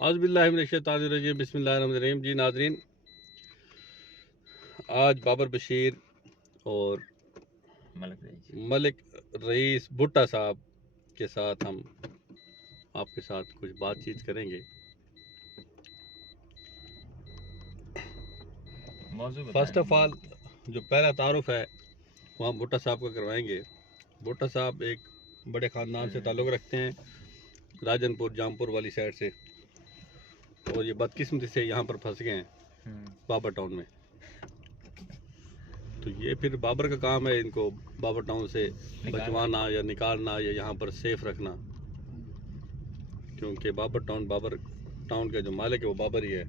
اعوذ باللہ من الشیطان الرجیم بسم اللہ الرحمن الرحیم. جی ناظرین، آج بابر بشیر اور ملک رئیس بھٹا صاحب کے ساتھ ہم آپ کے ساتھ کچھ بات چیت کریں گے. فرسٹ آف آل جو پہلا تعارف ہے وہ ہم بھٹا صاحب کا کروائیں گے. بھٹا صاحب ایک بڑے خاندان سے تعلق رکھتے ہیں، راجن پور جامپور والی سائڈ سے، اور یہ بدقسمتی سے یہاں پر پھنس گئے ہیں بابر ٹاؤن میں. تو یہ پھر بابر کا کام ہے ان کو بابر ٹاؤن سے بچوانا یا نکالنا یا یہاں پر سیف رکھنا، کیونکہ بابر ٹاؤن کا جو مالک ہے وہ بابر ہی ہے.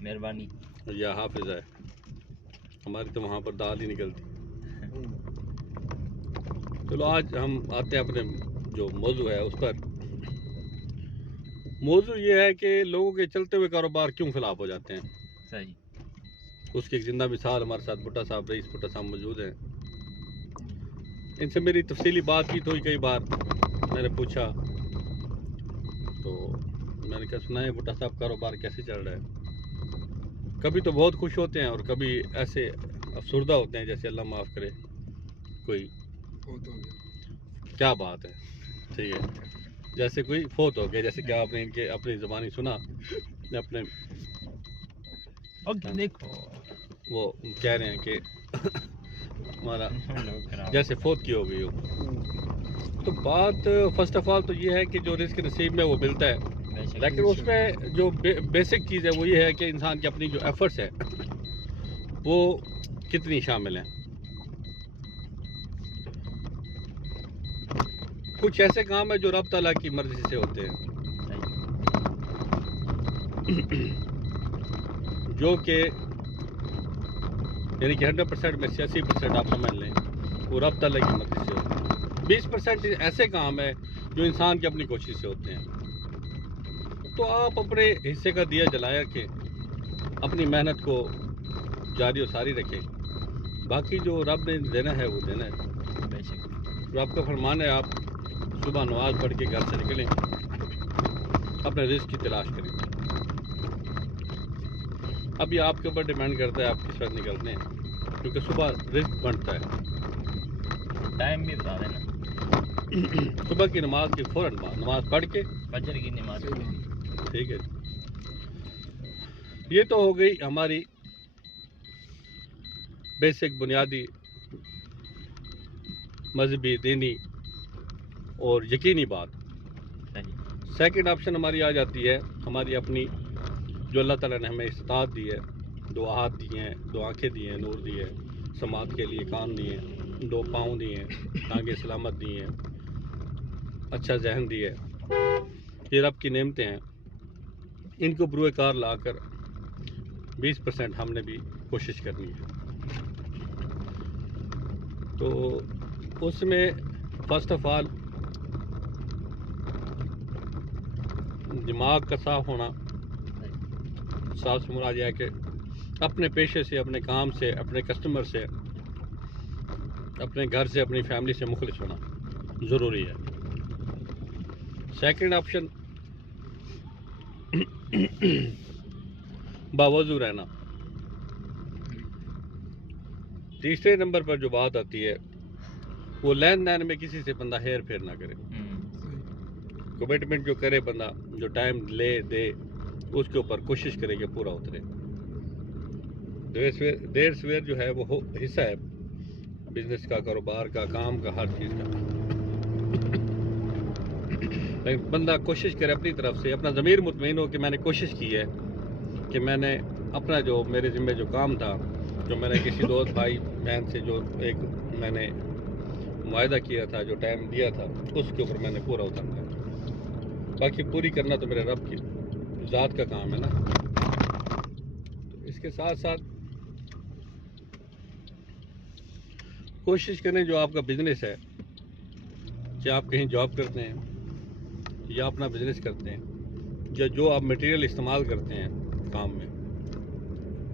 مہربانی یا حافظ ہے، ہماری تو وہاں پر دال ہی نکلتی. چلو آج ہم آتے ہیں اپنے جو موضوع ہے اس پر. موضوع یہ ہے کہ لوگوں کے چلتے ہوئے کاروبار کیوں خلاف ہو جاتے ہیں. صحیح. اس کی ایک زندہ مثال ہمارے ساتھ بھٹا صاحب، رئیس بھٹا صاحب موجود ہیں. ان سے میری تفصیلی بات چیت ہوئی، کئی بار میں نے پوچھا تو میں نے کہا سنائیں بھٹا صاحب کاروبار کیسے چل رہا ہے. کبھی تو بہت خوش ہوتے ہیں اور کبھی ایسے افسردہ ہوتے ہیں جیسے اللہ معاف کرے کوئی کیا بات ہے. ٹھیک ہے، جیسے کوئی فوت ہو گیا، جیسے کہ آپ نے ان کے اپنی زبانی سنا اپنے دیکھو وہ کہہ رہے ہیں کہ ہمارا جیسے فوت کی ہو گئی ہو. تو بات فرسٹ آف آل تو یہ ہے کہ جو رزق نصیب میں وہ ملتا ہے، لیکن اس میں جو بیسک چیز ہے وہ یہ ہے کہ انسان کی اپنی جو ایفرٹس ہے وہ کتنی شامل ہیں. کچھ ایسے کام ہیں جو رب تعالیٰ کی مرضی سے ہوتے ہیں، جو کہ یعنی کہ 100% میں سے 80% آپ سمجھ لیں وہ رب تعالیٰ کی مرضی سے ہوتے ہیں. 20% ایسے کام ہیں جو انسان کی اپنی کوشش سے ہوتے ہیں. تو آپ اپنے حصے کا دیا جلایا کہ اپنی محنت کو جاری و ساری رکھیں. باقی جو رب نے دینا ہے وہ دینا ہے. رب کا فرمان ہے آپ صبح نماز پڑھ کے گھر سے نکلیں، اپنے رزق کی تلاش کریں. اب یہ آپ کے اوپر ڈیپینڈ کرتا ہے آپ کس وقت نکلتے ہیں، کیونکہ صبح رزق بنتا ہے. ٹائم بھی بتا دینا. صبح کی نماز کی فوراً بعد نماز پڑھ کے فجر کی نماز. ٹھیک ہے. یہ تو ہو گئی ہماری بیسک بنیادی مذہبی دینی اور یقینی بات. سیکنڈ آپشن ہماری آ جاتی ہے ہماری اپنی جو اللہ تعالیٰ نے ہمیں استطاعت دی ہے، 2 ہاتھ دیے ہیں، 2 آنکھیں دی ہیں، نور دی ہے، سماعت کے لیے کان دیے ہیں، 2 پاؤں دیے ہیں، ٹانگیں سلامت دی ہیں، اچھا ذہن دی ہے. یہ رب کی نعمتیں ہیں. ان کو بروئے کار لا کر 20% ہم نے بھی کوشش کرنی ہے. تو اس میں فرسٹ آف آل دماغ کا صاف ہونا. صاف سے مراد یہ ہے کہ اپنے پیشے سے، اپنے کام سے، اپنے کسٹمر سے، اپنے گھر سے، اپنی فیملی سے مخلص ہونا ضروری ہے. سیکنڈ آپشن باوضو رہنا. تیسرے نمبر پر جو بات آتی ہے وہ لین دین میں کسی سے بندہ ہیر پھیر نہ کرے. کمٹمنٹ جو کرے بندہ، جو ٹائم لے دے، اس کے اوپر کوشش کرے کہ پورا اترے. دیر سویر جو ہے وہ حصہ ہے بزنس کا، کاروبار کا، کام کا، ہر چیز کا. لیکن بندہ کوشش کرے اپنی طرف سے، اپنا ضمیر مطمئن ہو کہ میں نے کوشش کی ہے، کہ میں نے اپنا جو میرے ذمہ جو کام تھا، جو میں نے کسی دوست بھائی بہن سے جو ایک میں نے معاہدہ کیا تھا، جو ٹائم دیا تھا، اس کے اوپر میں نے پورا اترنا ہے. باقی پوری کرنا تو میرے رب کی ذات کا کام ہے نا. تو اس کے ساتھ ساتھ کوشش کریں جو آپ کا بزنس ہے، چاہے آپ کہیں جاب کرتے ہیں یا اپنا بزنس کرتے ہیں، یا جو آپ میٹیریل استعمال کرتے ہیں کام میں،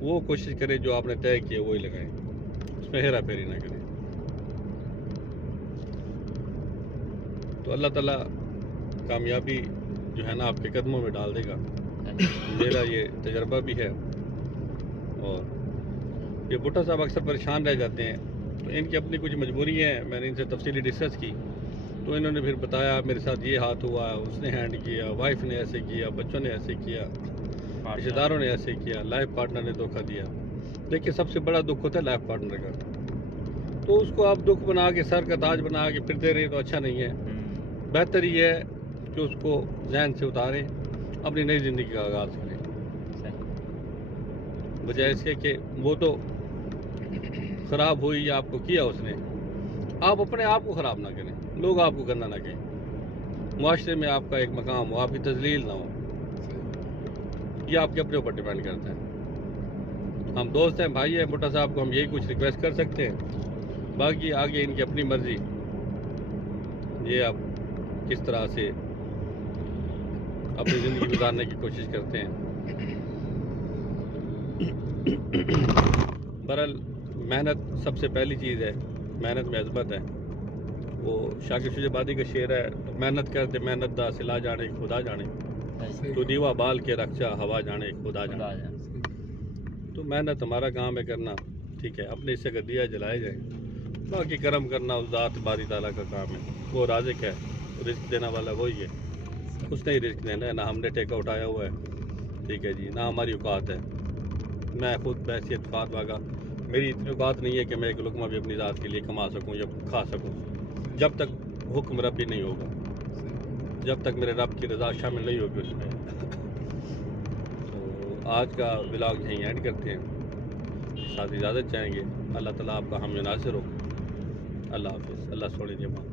وہ کوشش کریں جو آپ نے طے کیے وہی لگائیں، اس میں ہیرا پھیری نہ کریں. تو اللہ تعالیٰ کامیابی جو ہے نا آپ کے قدموں میں ڈال دے گا. میرا یہ تجربہ بھی ہے. اور یہ بھٹا صاحب اکثر پریشان رہ جاتے ہیں تو ان کی اپنی کچھ مجبوری ہیں. میں نے ان سے تفصیلی ڈسکس کی تو انہوں نے پھر بتایا میرے ساتھ یہ ہاتھ ہوا, اس نے ہینڈ کیا, وائف نے ایسے کیا, بچوں نے ایسے کیا, رشتہ داروں نے ایسے کیا, لائف پارٹنر نے دھوکہ دیا. دیکھیے سب سے بڑا دکھ ہوتا ہے لائف پارٹنر کا. تو اس کو آپ دکھ بنا کے سر کا تاج بنا کے پھرتے رہے تو اچھا نہیں ہے. بہتر یہ ہے کہ اس کو ذہن سے اتاریں, اپنی نئی زندگی کا آغاز کریں. بجائے اس کے کہ وہ تو خراب ہوئی یا آپ کو کیا اس نے, آپ اپنے آپ کو خراب نہ کریں, لوگ آپ کو گندہ نہ کہیں, معاشرے میں آپ کا ایک مقام ہو, آپ کی تذلیل نہ ہو. یہ آپ کے اپنے اوپر ڈیپینڈ کرتا ہے. ہم دوست ہیں, بھائی ہیں, بھٹا صاحب کو ہم یہی کچھ ریکویسٹ کر سکتے ہیں. باقی آگے ان کی اپنی مرضی, یہ آپ کس طرح سے اپنی زندگی گزارنے کی کوشش کرتے ہیں. بہرحال محنت سب سے پہلی چیز ہے, محنت میں عظمت ہے. وہ شاکر شجاع آبادی کا شعر ہے, محنت کرتے محنت دا سلا جانے خدا جانے, تو دیوا بال کے رکھچا ہوا جانے خدا جانے. تو محنت ہمارا کام ہے کرنا, ٹھیک ہے, اپنے حصے کا دیا جلائے جائیں. باقی کرم کرنا اس ذات باری تعالیٰ کا کام ہے. وہ رازق ہے, رزق دینا والا وہی ہے, اس نے ہی رزق دینا ہے. نہ ہم نے ٹیکا اٹھایا ہوا ہے, ٹھیک ہے جی, نہ ہماری اوقات ہے. میں خود بحیثیت فات واگا, میری اتنی اوقات نہیں ہے کہ میں ایک لقمہ بھی اپنی ذات کے لیے کما سکوں یا کھا سکوں, جب تک حکم ربی نہیں ہوگا, جب تک میرے رب کی رضا شامل نہیں ہوگی اس میں. تو آج کا ولاگ یہیں اینڈ کرتے ہیں, ساتھ اجازت چاہیں گے. اللہ تعالیٰ آپ کا ہم ناصر ہو. اللہ حافظ. اللہ سونے جمع.